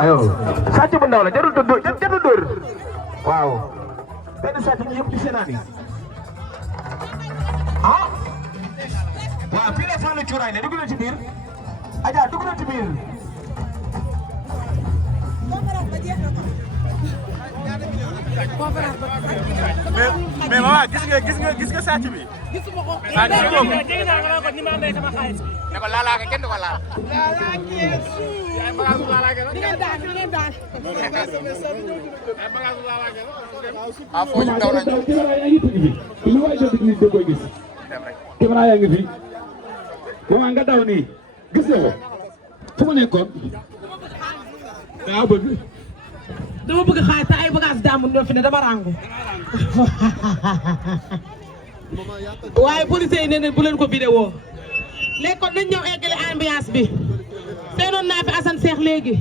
ayo sàcc bu ndaw la jarul dóor waaw benn sàcc ñi yëpp di seetaan ah waaw fii la sànni cuuraay ne dugg na ci biir Adja dugg na ci biir mais maman gis nga sàcc bi. gisuma ko. ah gisuma ko dégg naa nga ko ni ma amee sama xaalis bi. ne ko laalaake kenn du ko laal. laalaake suuf. ay bagage laalaake la. di ngeen daan di ngeen daan. ay bagage laalaake la. ah foo ñu daw nañu. caméra yaa ngi fi lu waay jot nit da koy gis caméra yaa ngi fi comment nga daw nii gis nga ko fu mu nekkoon daa bëgg dama bëgg xaalis te ay bagage jàmbur ñoo fi ne dama rangu. waaye policiers yi nee nañ bu leen ko vidéo léegi kon nañ ñëw eggale ambiance bi seenoon naa fi Assane Cheikh léegi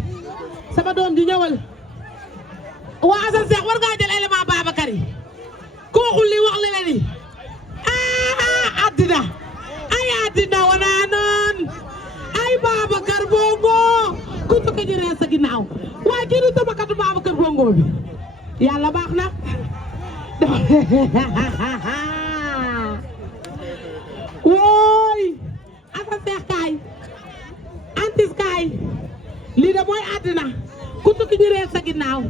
sama doom ji ñëwal waa Assane Cheikh war ngaa jël élément Babacar yi ku waxul lii wax la ni addina ay addina wanaa noon ay Babacar Bongo ku tukki ji rees sa ginnaaw waaye kii du tamakatu Babacar Bongo bi yàlla baax na wooy Assane Cheikh kaay antis kaay lii de mooy àddina ku tukki ñu rees sa ginnaaw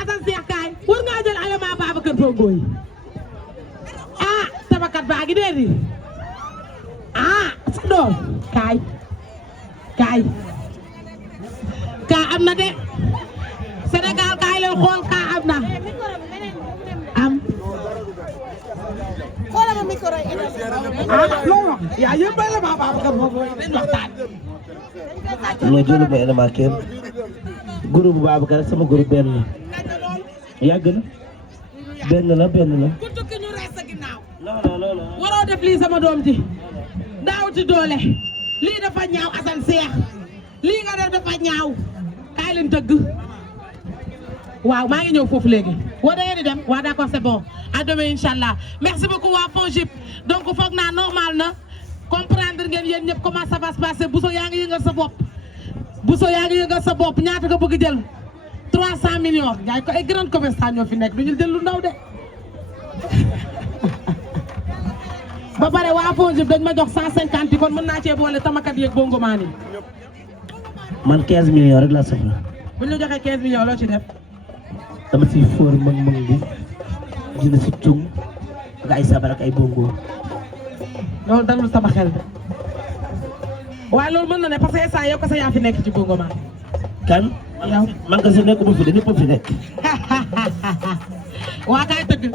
Assane Cheikh kaay war ngaa jël élément Babacar Bongo yi ah tabakat baa ngi dee di ah sa doom kaay kaa am na de Sénégal kaay leen xool kaa am na am xoolal ma micro yi loolu yaa yëmbal la maa Babacar Bongo yi dañ waxtaan non jëlu ma élément kenn groupe Babacar sama groupe benn la yàgg na benn la ku tukki ñu rees sa ginnaaw non waroo def lii sama doom ji daaw ci doole lii dafa ñaaw Assane Cheikh lii nga def dafa ñaaw kaay leen tëgg waaw maa ngi ñëw foofu léegi woo da ngeen di dem waaw d'accord c'est bon à demain inchallah merci beaucoup waa FONGIP donc foog naa normal na comprendre ngeen yéen ñëpp comment ça va se passer Bousso yaa ngi yëngal sa bopp ñaata nga bëgg jël 300 millions yaay ko ay grand commerçant ñoo fi nekk du ñu jël lu ndaw de ba pare waa FONGIP dañ ma jox 150 yi kon mën naa cee boole tamakat yeeg bongo maan yi man 15 millions rek laa soxla bu ñu la joxee 15 millions loo ci def dama si fóor mag bi dina si cung ak ay sabar ak ay bongo loolu dalul sama xel de waaye loolu mën na ne parce que instant yow ko sa yaa fi nekk ci bongo maan kan yow man ka si nekk bu fi de ñëpp fi nekk waa kaay tëgg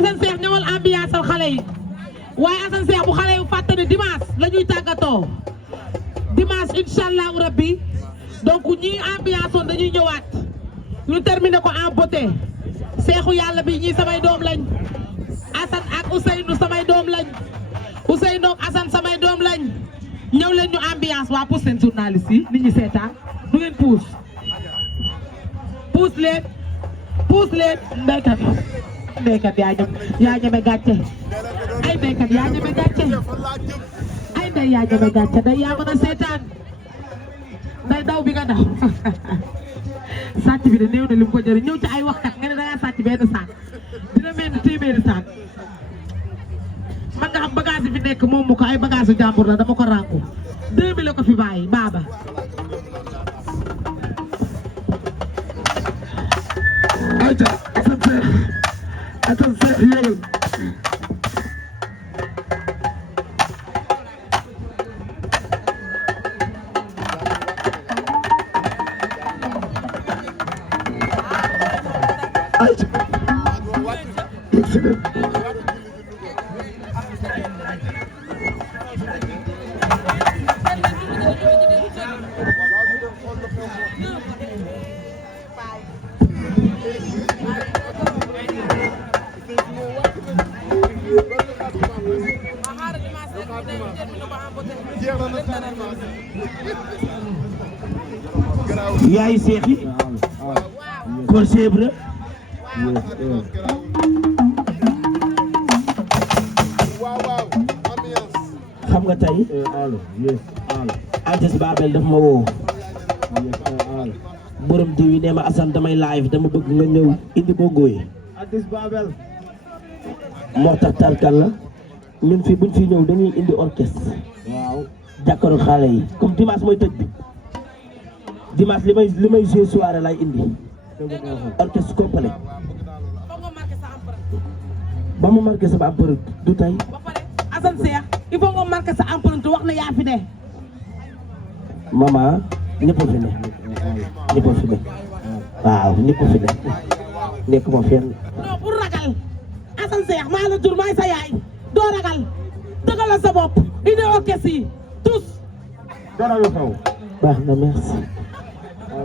Assane Cheikh ñëwal ambiance al xale yi waaye Assane Cheikh bu xale yi fàtte ne dimanche la ñuy tàggatoo dimanche inchallahu rabbi donc ñii ambiance woon dañuy ñëwaat ñu terminé ko en beauté seexu yàlla bi ñii samay doom lañ Assane ak Ousseynou samay doom lañ Ousseynou ak Assane samay doom lañ ñëw leen ñu ambiance waa pousse seen journaliste yi nit ñi seetaan du ngeen pousse leen ndeykat yaa ñeme gàcce ay ndeykat yaa ñeme gàcce ay ndey yaa ñeme gàcce day yaa mën a seetaan nday daw bi nga daw sàcc bi de néew na li mu ko jëriñ ñëw ci ay waxkat nga ne da ngaa sàcc benn saak dina mel ni téeméeri saak man nga xam bagage yi fi nekk moom mu ko ay bagage yu jàmbur la dama ko rànku 2000 la ko fi bàyyi baaba ayca Assane Cheikh yéegal ayca yaay Cheikh yi pour Chebre xam nga tey Aziz Babel daf ma woo borom diw yi ne ma Assane damay live dama bëgg nga ñëw indi bongo yi moo tax tarkal la ñun fii buñ fi ñëw dañuy indi orchestre jàkkaarloo xale yi comme dimanche mooy tëj bi dimanche li may jouer soirée lay indi orchestre complet ba mu marqué sama empreinte du tey Assane Cheikh il faut nga marqué sa empreinte wax na yaa fi ne maman ñëpp fi ne ñëpp fi ne waaw ñëpp fi ne nekk ma fenn non pour ragal Assane Cheikh maa la jur maay sa yaay doo ragal dëggal sa bopp indi orchestre yi tous dara lu xew baax na merci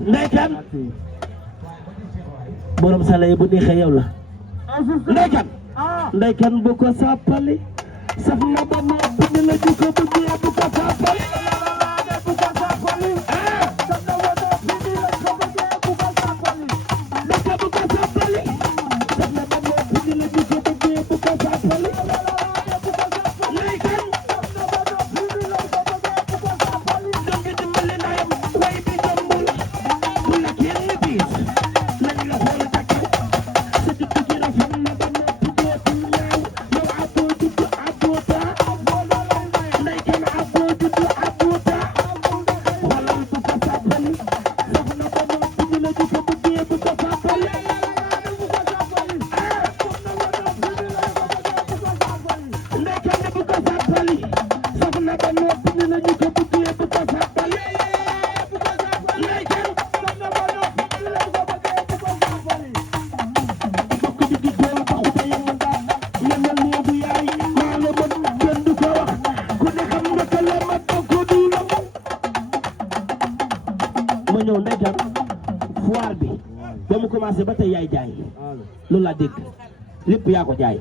ndeykan borom sale yi bu neexee yow la ndeykan bu ko sàppali saf na ba noppi ni la ju ko bëggee bu ko sàppali ba tey yaay jaay loolu laa dégg lépp yaa ko jaay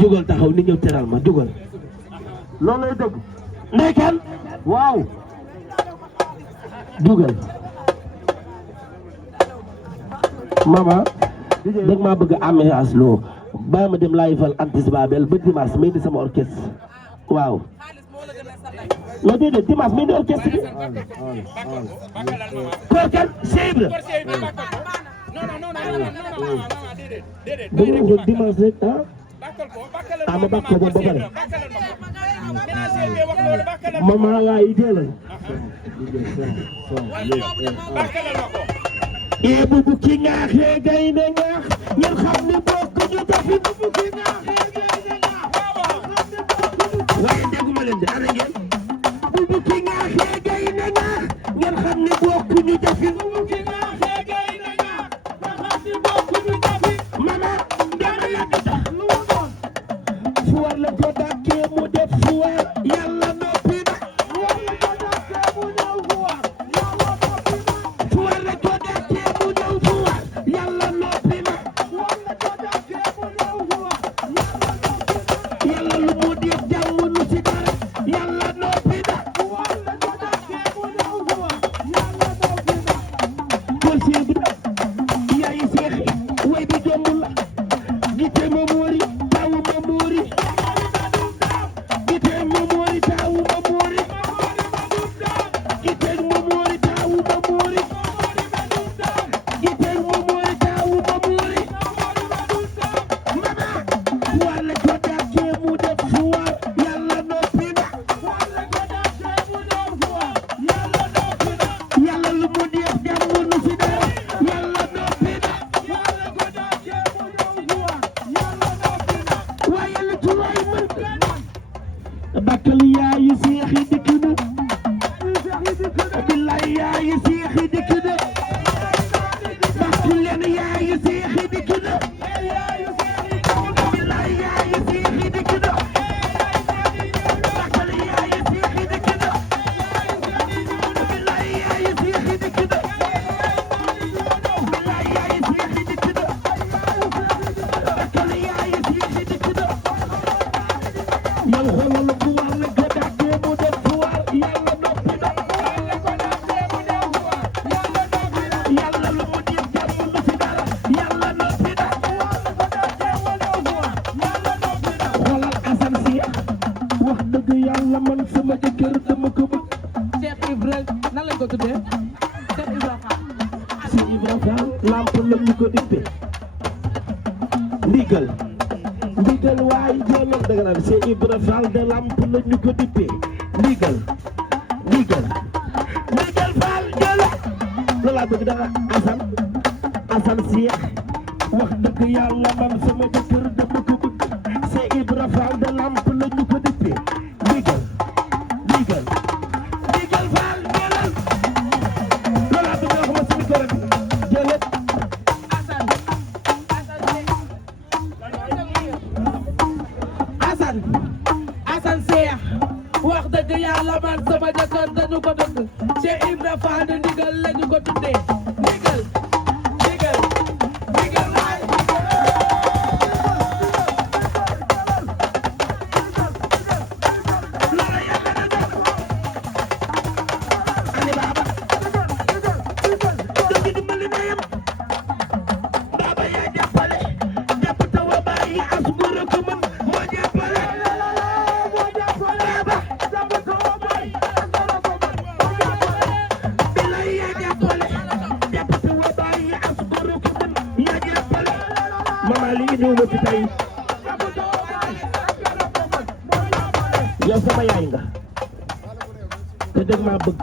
jógal taxaw ni ñëw teral ma jógal loolu lay dëgg ndeykan waaw jógal mama dag maa bëgg ambiance loo bàyyi ma dem laay fal Aziz Babel ba dimanche may di sama orchestre waaw non déedéet dimanche may di orchestre bi korkan Cheibra bu ma waxoon dimanche rek ah ma bàq ko ba pare maman waaye teel a ee bu bukki ngaaxee gaynde ngaax ngeen xam ne bokk ñu dafi bu bukki ngaaxee gaynde ngaax waaye dégguma leen de ana ngeen bu bukki ngaaxee gaynde ngaax ngeen xam ne bokk ñu dafi bu bukki ngaaxee gaynde ngaax ngeen xam ne bokk ñu dafi mama dama la di tax lu mu doon fu war la ko dàkkee mu def fu war yàlla noppi na fu war la ko dàkkee mu ñëw fu war yàlla noppi na fu war la ko dàkkee mu ñëw fu war yàlla noppi na fu war la ko dàkkee mu ñëw fu war yàlla noppi na yàlla lu mu def jàmm nu ci dara yàlla noppi na fu war la ko dàkkee mu ñëw fu war yàlla noppi na kon Cheikh bi yaay Cheikh way bi jomb la gite ma moori tawu ma moori gite ma moori tawu ma moori gite ma moori tawu ma moori gite ma moori tawu ma moori mama wala ko dàkkee mu def fu war yàlla noppi na wala ko dàkkee mu def fu war yàlla noppi na yàlla lu mu def jàmm nu ci dara yàlla noppi na wala ko dàkkee mu def fu war yàlla noppi na waaye li ci waay mën bakkal yaayu Seex yi dikk na billaay yaayu Seex yi dikk na bakkal leen yaayu Seex yi dikk na billaay yaayu Seex yi dikk na bakkal yaayu Seex yi dikk na billaay yaayu Seex yi dikk na billaay yaayu Seex yi dikk na bakkal yaayu Seex yi dikk na yow xoolal bu war la ko dàkkee mu def fu war yàlla noppi na yàlla ko dàkkee mu def fu war dëgg yàlla man sama jëkkër dama ko bëgg. Cheikh Ibra nan lañ ko tuddee Cheikh Ibra Fall. Cheikh Ibra Fall lamp la ñu ko dippee. ndigal ndigal waaye jëlal dëgg la Cheikh Ibra Fall de lamp la ñu ko dippee. ndigal ndigal ndigal Fall jëlal. loolu laa bëgg dara Assane Cheikh wax dëgg yàlla man sama jëkkër dama ko bëgg. Cheikh Ibra Fall de lamp la ñu ko dippee. ndigal ndigal ndigal Fall jëlal. loolu laa bëgg wax ma si micro bi jëlal. Assane Cheikh wax dëgg yàlla man sama jëkkër dañu ko dëgg Cheikh Ibra Fall ndigal lañu ko tuddee ndigal ndigal ndigal waay loolu yàlla na def. ani baaba dëgg dimbali ma yem. baaba yaa jàppale jàpp tawa bàyyi as góor ko mën moo jàppale. bilay yaa jàppale jàpp tawa bàyyi as góor ko mën yaa jàppale. mama li ngi ñëw ma fi tey yow sama yaay nga te dëgg maa bëgg